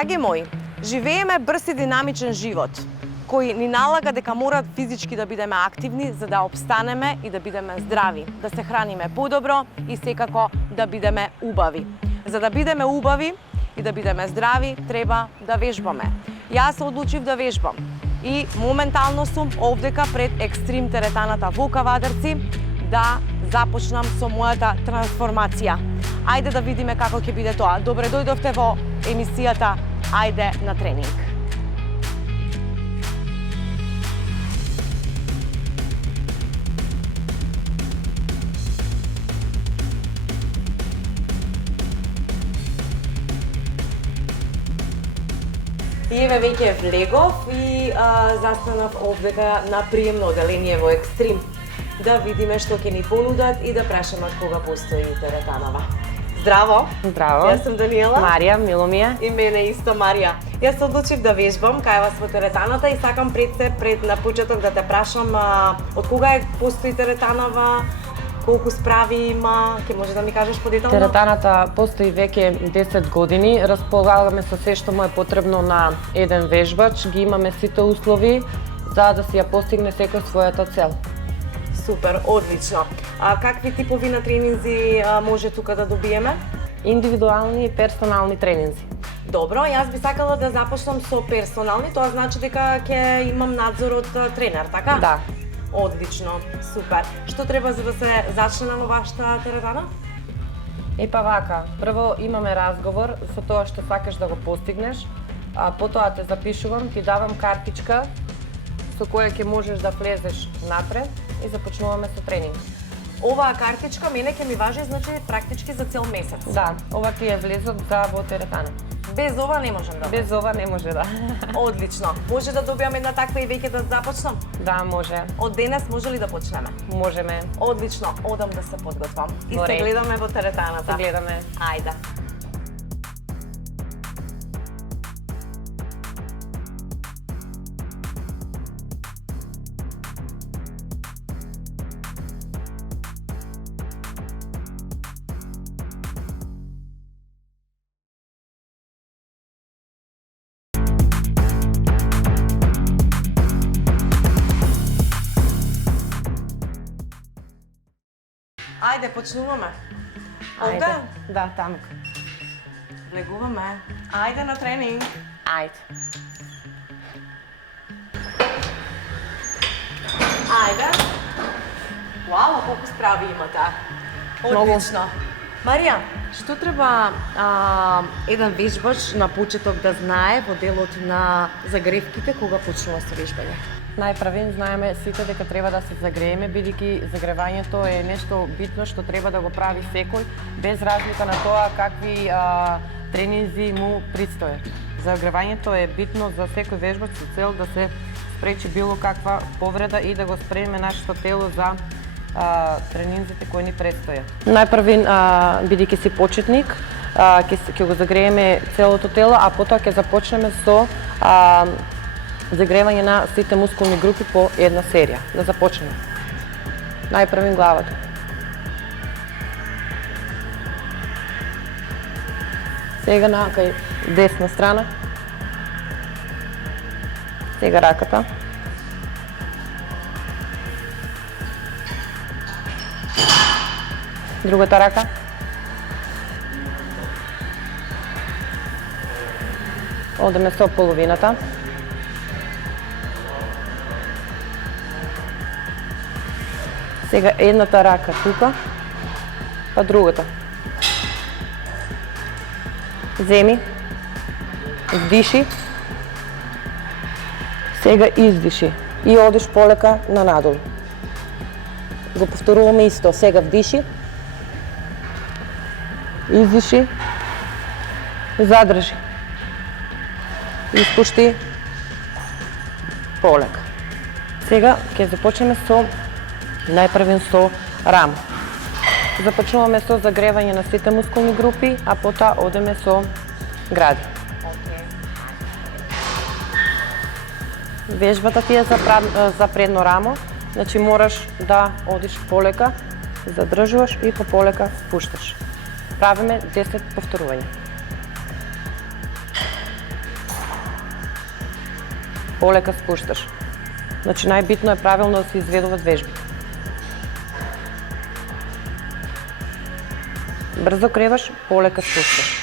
Драги мои, живееме брз и динамичен живот, кој ни налага дека мора физички да бидеме активни за да обстанеме и да бидеме здрави, да се храниме подобро и секако да бидеме убави. За да бидеме убави и да бидеме здрави, треба да вежбаме. Јас се одлучив да вежбам и моментално сум овдека пред екстрим теретаната во Кавадарци да започнам со мојата трансформација. Ајде да видиме како ќе биде тоа. Добре дојдовте во емисијата Ајде на тренинг. И еве веќе влегов и застанав овдека на приемно оделение во Екстрим да видиме што ќе ни понудат и да прашаме кога постои теретанава. Здраво! Здраво! Јас сум Даниела. Марија, мило ми е. И мене исто, Марија. Јас се одлучив да вежбам кај вас во теретаната и сакам пред на почеток да те прашам од кога постои теретанава, колку справи има, ќе може да ми кажеш подетално? Теретаната постои веќе 10 години. Располагаме со се што му е потребно на еден вежбач. Ги имаме сите услови за да си ја постигне секој својата цел. Супер, одлично. Какви типови на тренинзи може тука да добиеме? Индивидуални и персонални тренинзи. Добро, јас би сакала да започнам со персонални, тоа значи дека ќе имам надзор од тренер, така? Да. Одлично, супер. Што треба за да се зачне на вашата теретана? Епа вака, прво имаме разговор со тоа што сакаш да го постигнеш, а потоа те запишувам, ти давам картичка со која ќе можеш да влезеш напред и започнуваме со тренинг. Оваа картичка мене ќе ми важи, значи практички за цел месец. Да, ова ти е влезот за во теретана. Без ова не можам да. Без ова не може да. Одлично. Може да добиам една таква и веќе да започнам? Да, може. Од денес може ли да почнеме? Можеме. Одлично. Одам да се подготвам. И Добре. се гледаме во теретаната. Се гледаме. Ајде. Ајде, почнуваме. Овде? Да, таму. Влегуваме. Ајде на тренинг. Ајде. Ајде. Вау, колку справи имате. Многу. Одлично. Марија, што треба еден вежбач на почеток да знае во делот на загревките кога почнува со вежбање? Најпрвен знаеме сите дека треба да се загрееме, бидејќи загревањето е нешто битно што треба да го прави секој, без разлика на тоа какви тренинзи му предстојат. Загревањето е битно за секој вежбач со цел да се спречи било каква повреда и да го спремиме нашето тело за тренинзите кои ни предстојат. Најпрвен, бидејќи си почетник, ќе го загрееме целото тело, а потоа ќе започнеме со загревање на сите мускулни групи по една серија. Да започнеме. Најпрвен главата. Сега на кај десна страна. Сега раката. Другата рака. Одеме со половината. Сега едната рака тука, па другата. Земи, вдиши, сега издиши и одиш полека на надолу. Го повторуваме исто, сега вдиши, издиши, задржи, испушти, полека. Сега ќе започнеме со најпрвен со рамо. Започнуваме со загревање на сите мускулни групи, а потоа одеме со гради. Вежбата ти е за предно рамо, значи мораш да одиш полека, задржуваш и пополека спушташ. Правиме 10 повторувања. полека спушташ. Значи најбитно е правилно да се изведуваат вежбите. Брзо креваш, полека спушташ.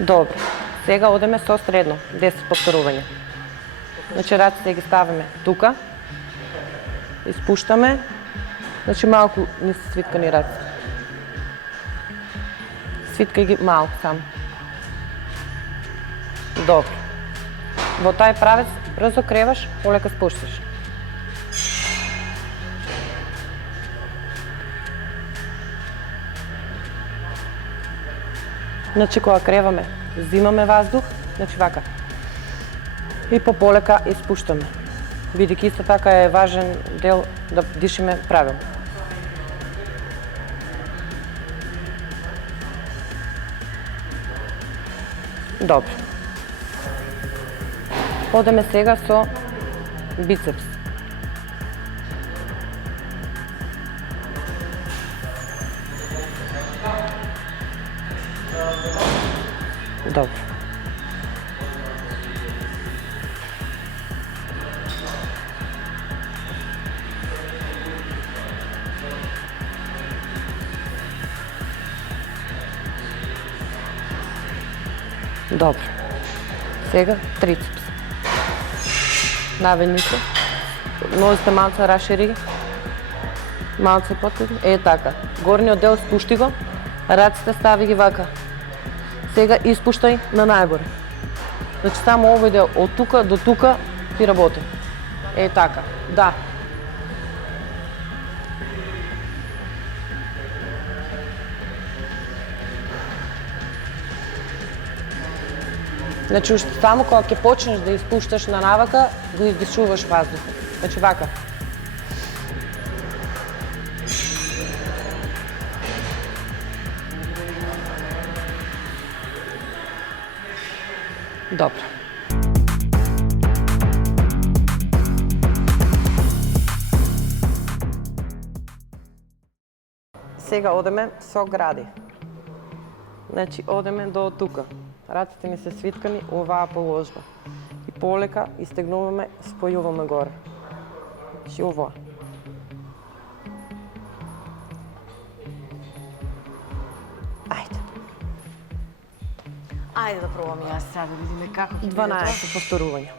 Добро. Сега одеме со средно, 10 повторувања. Значи раците ги ставиме тука, испуштаме, значи малку не се свиткани раците. Свиткај ги малку само. Добро. Во тај правец брзо креваш, полека спушташ. Значи кога креваме, взимаме воздух, значи вака. И пополека испуштаме. Бидејќи исто така е важен дел да дишиме правилно. Добро. Одеме сега со бицепс. Добро. Добро. Сега трицепс. Наведни се. Нозите малце рашири ги. Малце потегни. Е така. Горниот дел спушти го. Раците стави ги вака. Сега испуштај на најгоре. Значи само овој дел од тука до тука ти работи. Е така. Да. Значи само кога ќе почнеш да испушташ на навака, го издишуваш воздухот. Значи вака. Добро. Сега одеме со гради. Значи одеме до тука. Раците ми се свиткани у оваа положба. И полека истегнуваме, спојуваме горе. Значи ова. Ајде. Ајде да пробам јас сега да видиме како ќе биде 12 повторувања.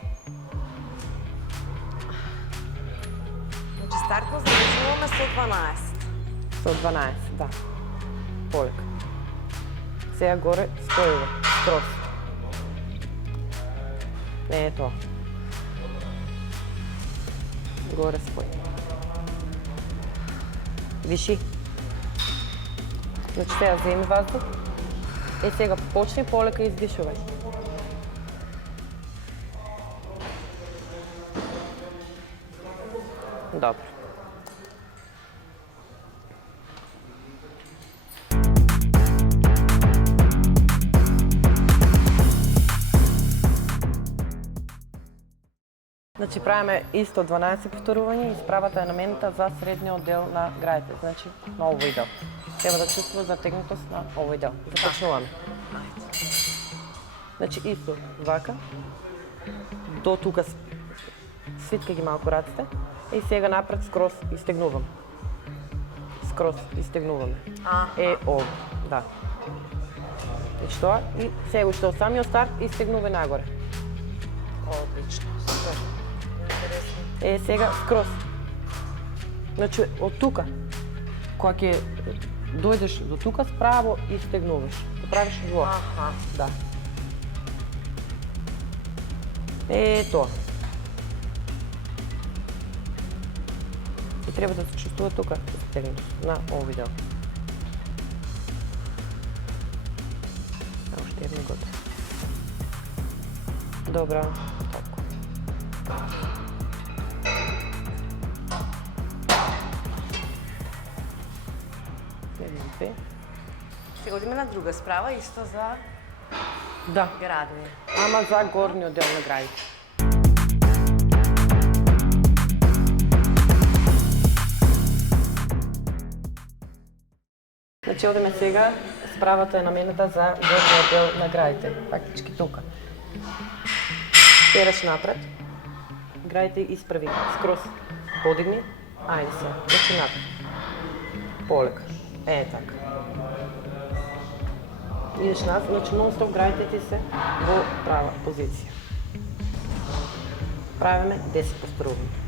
Значи стартно започнуваме со 12. Со 12, да. Полека. Сега горе спојува, скрос. Не е тоа. Горе спој. Виши. Значи сега земи воздух. Е сега почни полека издишувај. Добро. Значи правиме исто 12 повторувања и справата е наменета за средниот дел на граите, значи на овој дел. Треба да чувствува затегнатост на овој дел. Започнуваме. Значи исто вака. До тука свитка ги малку раците и сега напред скрос истегнувам. Скрос истегнуваме. Е ово, да. Значи тоа и сега уште од самиот старт истегнуваме нагоре. Одлично. Супер. Интересно. Е сега скрос. Значи од тука кога ќе дојдеш до тука справо истегнуваш. Го правиш во. Аха. Да. Е тоа. И треба да се чувствува тука стегнатост на овој дел. Уште еден готов. Добра. Толку. Еден, две. Сега одиме на друга справа, исто за Да. градини. Ама за горниот дел на граите. Значи, одеме сега, справата е намената за горниот дел на граите, фактички тука. Пераш напред, граите исправи, скроз подигни, ајде се, значи напред. Полека, така. Идеш назад, значи нон-стоп граите ти се во права позиција. Правиме 10 повторувања.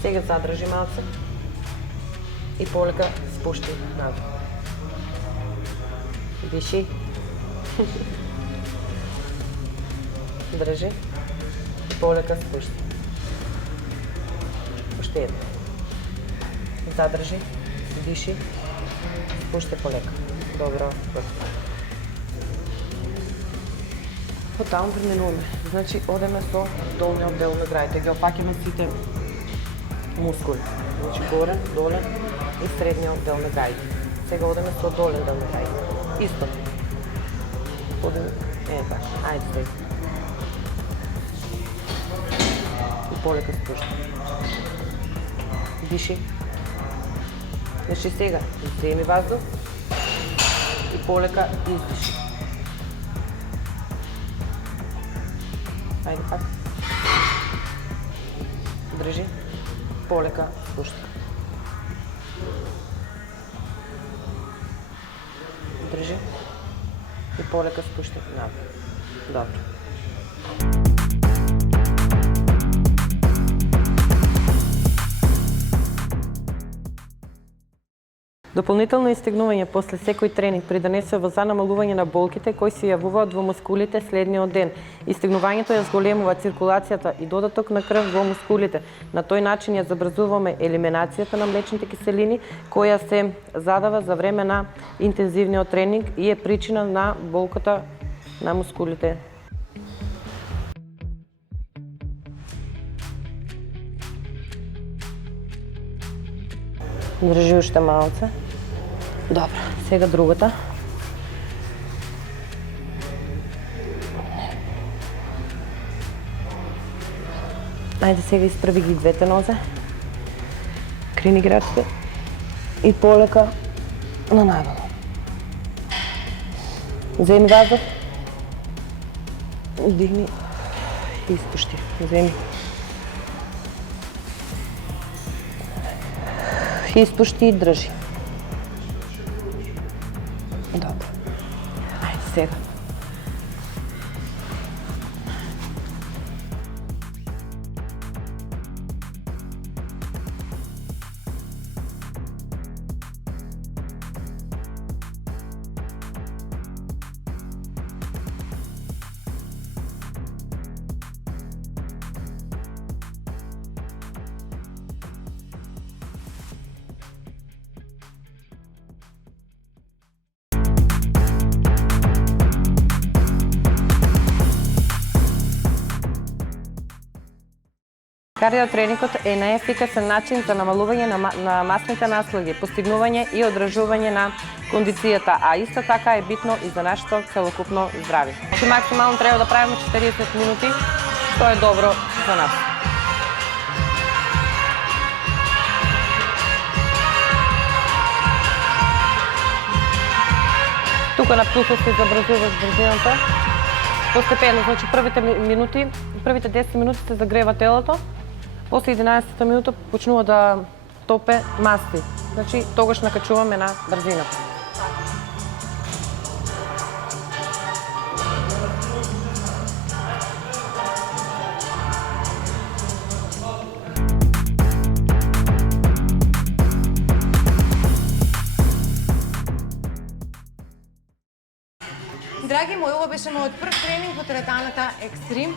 Сега задржи малце и полека спушти назад. Диши. Држи и полека спушти. Уште едно. Задржи, диши, спушти полека. Добро, готово. Потаму преминуваме. Значи, одеме со долниот дел на граите. Ги опаќаме сите мускули. Значи, горе, доле и средниот дел на граите. Сега одеме со долен дел на граите. Исто. Одеме, така, ајде сега. И полека спушти. Диши. Значи сега, земи ваздух и полека издиши. Ајде пак. Држи. Полека спушти. Држи. И полека спушти напред. Добро. Дополнително истегнување после секој тренинг придонесува за намалување на болките кои се јавуваат во мускулите следниот ден. Истегнувањето ја зголемува циркулацијата и додаток на крв во мускулите. На тој начин ја забрзуваме елиминацијата на млечните киселини која се задава за време на интензивниот тренинг и е причина на болката на мускулите. Држи уште малце. Добро, сега другата. Ајде сега исправи ги двете нозе. Крени грачите и полека на надолу. Земи ваздух. Дигни и испушти. Земи. Испушти и држи. Добро. Ајде сега. Кардиотренингот е најефикасен начин за намалување на масните наслоги, постигнување и одржување на кондицијата, а исто така е битно и за нашето целокупно здравје. Максимално треба да правиме 40 минути, што е добро за нас. Тука на плюсот се забрзуваш брзината. Постепено, значи првите минути, првите 10 минути се загрева телото. После 11-та минута почнува да топе масти. Значи, тогаш накачуваме на брзината. Драги мои, ова беше мојот прв тренинг во теретаната Екстрим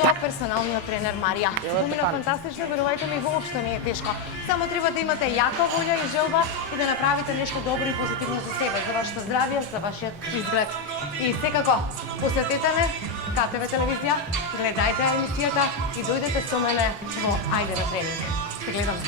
со персоналниот тренер Марија. Помина фантастично, верувајте ми, воопшто не е тешко. Само треба да имате јака волја и желба и да направите нешто добро и позитивно за себе, за вашето здравје, за вашиот изглед. И секако, посетете ме, КТВ телевизија, гледајте емисијата и дојдете со мене во Ајде на тренинг. Се гледаме.